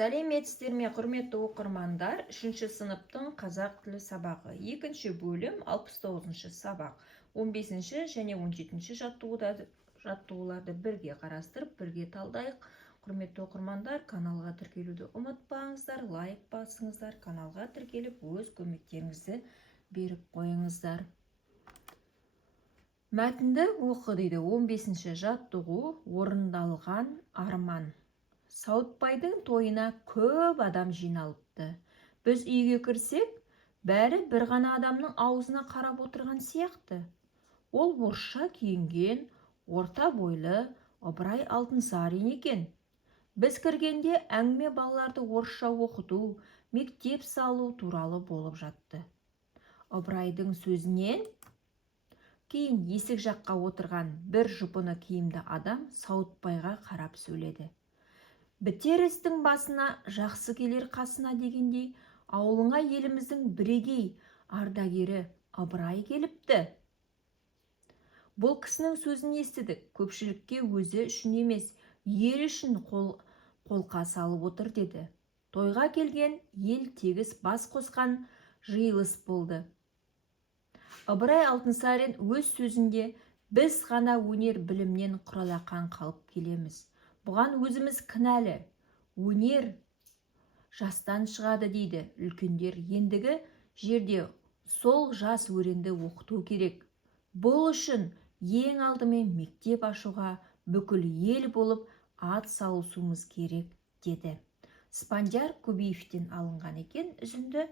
Сәлеметсіздер ме, құрметті оқырмандар, 3 сыныптың қазақ тілі сабағы. 2 бөлім, 69 сабақ. 15 және 17 жаттығуларды бірге қарастырып, бірге талдайық. Құрметті оқырмандар, каналға тіркелуді ұмытпаңыздар, лайк басыңыздар, каналға тіркеліп, өз көмектеріңізді беріп қойыңыздар. Мәтінді оқы дейді. 15 жаттығу, орындалған арман. Сауытбайдың тойына көп адам жиналыпты. Біз үйге кірсек, бәрі бір ғана адамның аузына қарап отырған сияқты. Ол орысша киінген, орта бойлы Ыбырай Алтынсарин екен. Біз кіргенде әңгіме балаларды орысша оқыту, мектеп салу туралы болып жатты. Ыбырайдың сөзінен кейін есік жаққа отырған бір жұпыны киімді адам Сауытбайға қарап сөйледі. Бітер істің басына жақсы келер қасына дегендей, ауылыңа еліміздің бірегей ардагері Ыбырай келіпті. Бұл кісінің сөзін естідік, көпшілікке өзі үшін емес, ел үшін қолқа салып отыр деді. Тойға келген ел тегіс бас қосқан жиылыс болды. Ыбырай Алтынсарин өз сөзінде біз ғана өнер білімнен құралақан қалып келеміз. Бұған өзіміз кінәлі. Өнер жастан шығады дейді үлкендер. Ендігі жерде сол жас өренді оқыту керек. Бұл үшін ең алдымен мектеп ашуға бүкіл ел болып ат салысуымыз керек деді. Спандияр Көбеевтен алынған екен үзінді.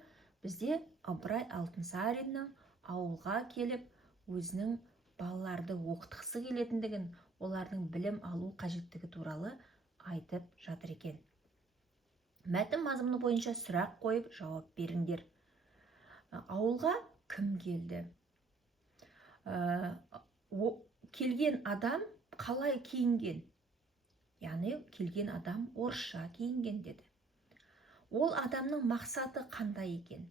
Бізде Ыбырай Алтынсариннің ауылға келіп, өзінің балаларды оқытқысы келетіндігін, олардың білім алу қажеттігі туралы айтып жатыр екен. Мәтін мазмұны бойынша сұрақ қойып жауап беріңдер. Ауылға кім келді? Келген адам қалай киінген? Яғни келген адам орысша киінген деді. Ол адамның мақсаты қандай екен?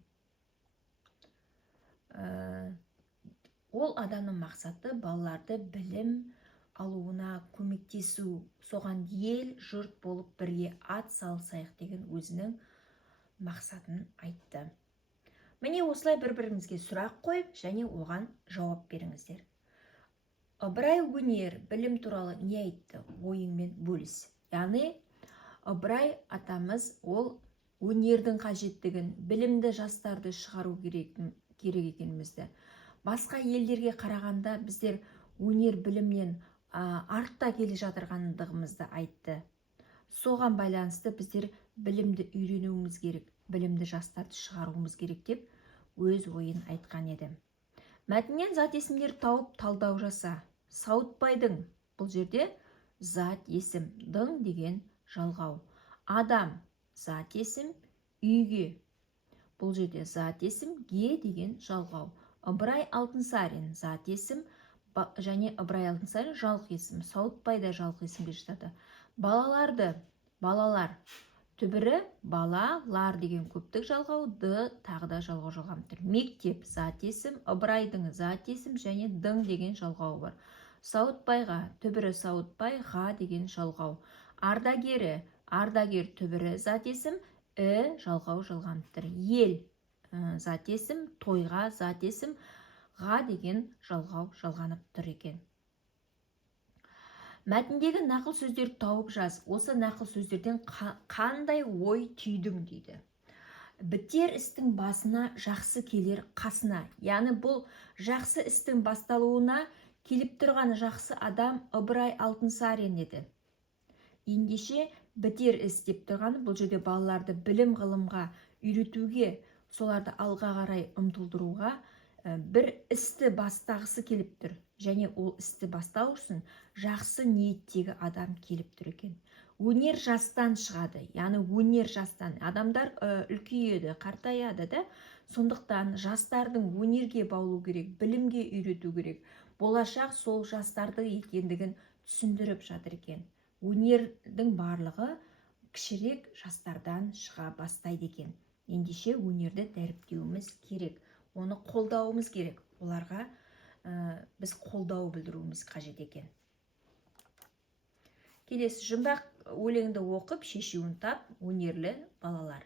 Ол адамның мақсаты балаларды білім алуына көмектесу, соған ел жұрт болып бірге ат салысайық деген өзінің мақсатын айтты. Міне осылай бір-біріңізге сұрақ қойып, және оған жауап беріңіздер. Ыбырай өнер, білім туралы не айтты? Ойыңмен бөліс. Яғни, Ыбырай атамыз ол өнердің қажеттігін, білімді жастарды шығару керек екенімізді. Басқа елдерге қарағанда біздер өнер білімнен артта келе жатырғандығымызды айтты. Соған байланысты біздер білімді үйренуіміз керек, білімді жастарды шығаруымыз керек деп өз ойын айтқан еді. Мәтіннен зат есімдер тауып талдау жаса. Сауытбайдың, бұл жерде зат есім, дың деген жалғау. Адам, зат есім, үйге. Бұл жерде зат есім, ге деген жалғау. Ыбырай Алтынсарин, зат есім, және Ыбырай Алтынсарин жалғыз есім. Сауытбайда жалғыз есімге жатады. Балаларды, балалар, түбірі балалар деген көптік жалғау, ды тағы да жалғау жалғанып тұр. Мектеп, зат есім, Ыбырайдың зат есім және дың деген жалғауы бар. Сауытбайға, түбірі Сауытбай, ға деген жалғау. Ардагері, ардагер түбірі зат есім, жалғау жалғанып тұр. Ел, зат есім, тойға зат есім, ға деген жалғау жалғанып тұр екен. Мәтіндегі нақыл сөздер тауып жаз. Осы нақыл сөздерден қандай ой түйдің дейді. Бітер істің басына жақсы келер қасына. Яғни бұл жақсы істің басталуына келіп тұрған жақсы адам Ыбырай Алтынсарин еді. Ендеше бітер іс деп тұрғаны бұл жерде балаларды білім ғылымға үйретуге, соларды алға қарай ұмтылдыруға бір істі бастағысы келіп тұр. Және ол істі бастау үшін жақсы ниеттегі адам келіп тұр екен. Өнер жастан шығады. Яғни өнер жастан. Адамдар үлкейеді, қартаяды да. Сондықтан жастардың өнерге баулу керек, білімге үйрету керек. Болашақ сол жастарды екендігін түсіндіріп жатыр екен. Өнердің барлығы кішірек жастардан шыға бастайды екен. Ендеше өнерді дәріптеуіміз керек. Оны қолдауымыз керек. Оларға біз қолдау білдіруіміз қажет екен. Келесі жұмбақ өлеңді оқып шешуін тап өнерлі балалар.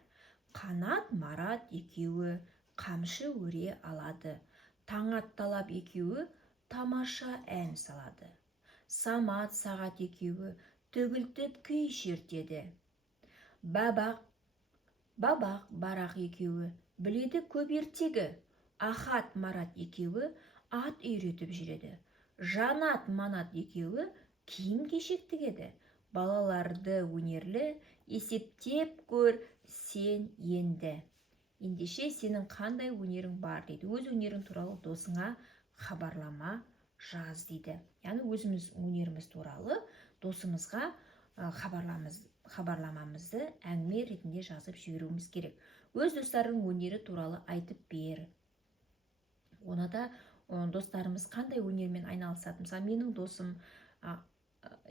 Қанат Марат екеуі қамшы өре алады. Таң атталап екеуі тамаша ән салады. Самат Сағат екеуі төгілтіп күй шертеді. Бабақ Барақ екеуі біледі көп ертегі. Ахат Марат екеуі ат үйретіп жүреді. Жанат Манат екеуі киім кешек тігеді. Балаларды өнерлі есептеп көр сен енді. Ендеше сенің қандай өнерің бар дейді. Өз өнерің туралы досыңа хабарлама жаз дейді. Яғни өзіміз өнеріміз туралы досымызға хабарламамызды әңгіме ретінде жазып жіберуіміз керек. Өз достарының өнері туралы айтып бер. Оны да достарымыз қандай өнермен айналысады. Мысалы, менің досым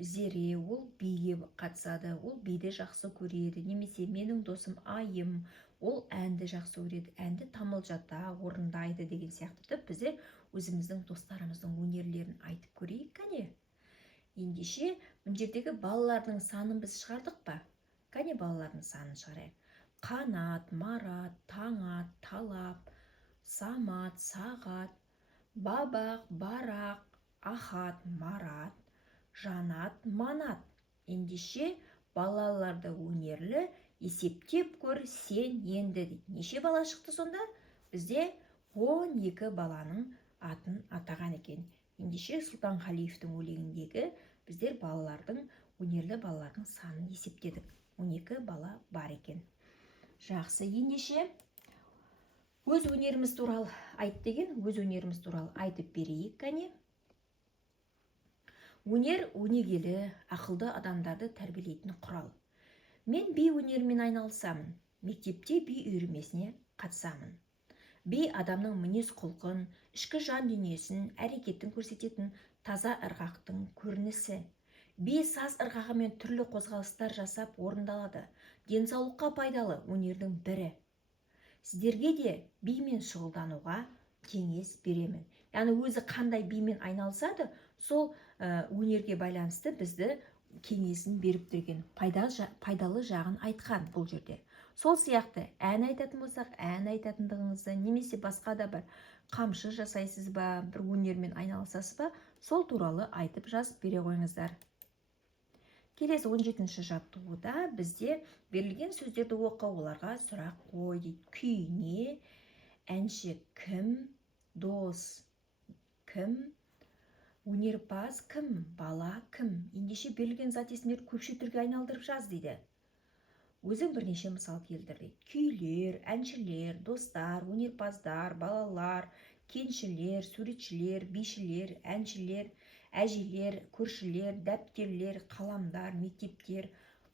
Зере, ол биге қатысады, ол биді жақсы көреді. Немесе менің досым Айым, ол әнді жақсы көреді, әнді тамылжата орындайды деген сияқты. Біздер өзіміздің достарымыздың өнерлерін айтып көрейік, кәне. Ендеше, мына жердегі балалардың санын біз шығардық па? Кәне балалардың санын шығарайық. Қанат, Марат, Таңат, Талап, Самат, Сағат, Бабақ, Барақ, Ахат, Марат, Жанат, Манат. Ендеше балаларды өнерлі есептеп көр сен енді дейді. Неше бала шықты сонда? Бізде 12 баланың атын атаған екен. Ендеше Сұлтанғалиевтің өлеңіндегі біздер өнерлі балалардың санын есептедік. 12 бала бар екен. Жақсы, ендеше өз өнеріміз туралы айт деген, өз өнеріміз туралы айтып берейік, кәне. Өнер өнегелі, ақылды адамдарды тәрбиелейтін құрал. Мен би өнерімен айналысамын. Мектепте би үйірмесіне қатысамын. Би адамның мінез құлқын, ішкі жан дүниесін, әрекетін көрсететін таза ырғақтың көрінісі. Би саз ырғағымен түрлі қозғалыстар жасап орындалады. Денсаулыққа пайдалы өнердің бірі. Сіздерге де бимен шұғылдануға кеңес беремін. Яғни өзі қандай бимен айналысады, сол өнерге байланысты бізді кеңесін беріп берген, пайдалы жағын айтқан бұл жерде. Сол сияқты ән айтатын болсақ, ән айтатындығыңызды, немесе басқа да бір қамшы жасайсыз ба, бір өнермен айналысасыз ба, сол туралы айтып жазып бере қойыңыздар. Келесі 17-ші жаттығуда бізде берілген сөздерді оқы, оларға сұрақ қой дейді. Күй не? Әнші кім? Дос кім? Өнерпаз кім? Бала кім? Ендеше берілген зат есімдерді көпше түрге айналдырып жаз дейді. Өзің бірнеше мысал келтір дейді. Күйлер, әншілер, достар, өнерпаздар, балалар, кеншілер, суретшілер, бишілер, әншілер, әжелер, көршілер, дәптерлер, қаламдар, мектептер,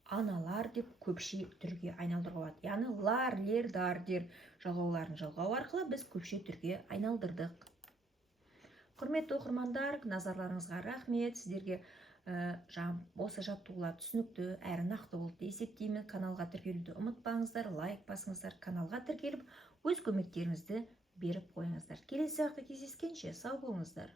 аналар деп көпше түрге айналдыруға болады. Яғни лар, лер, дар дер жалғауларын жалғау арқылы біз көпше түрге айналдырдық. Құрметті оқырмандар, назарларыңызға рахмет. Сіздерге осы жаттығулар түсінікті әрі нақты болды деп есептеймін. Каналға тіркелуді ұмытпаңыздар, лайк басыңыздар, каналға тіркеліп өз көмектеріңізді беріп қойыңыздар. Келесі уақытта кездескенше сау болыңыздар.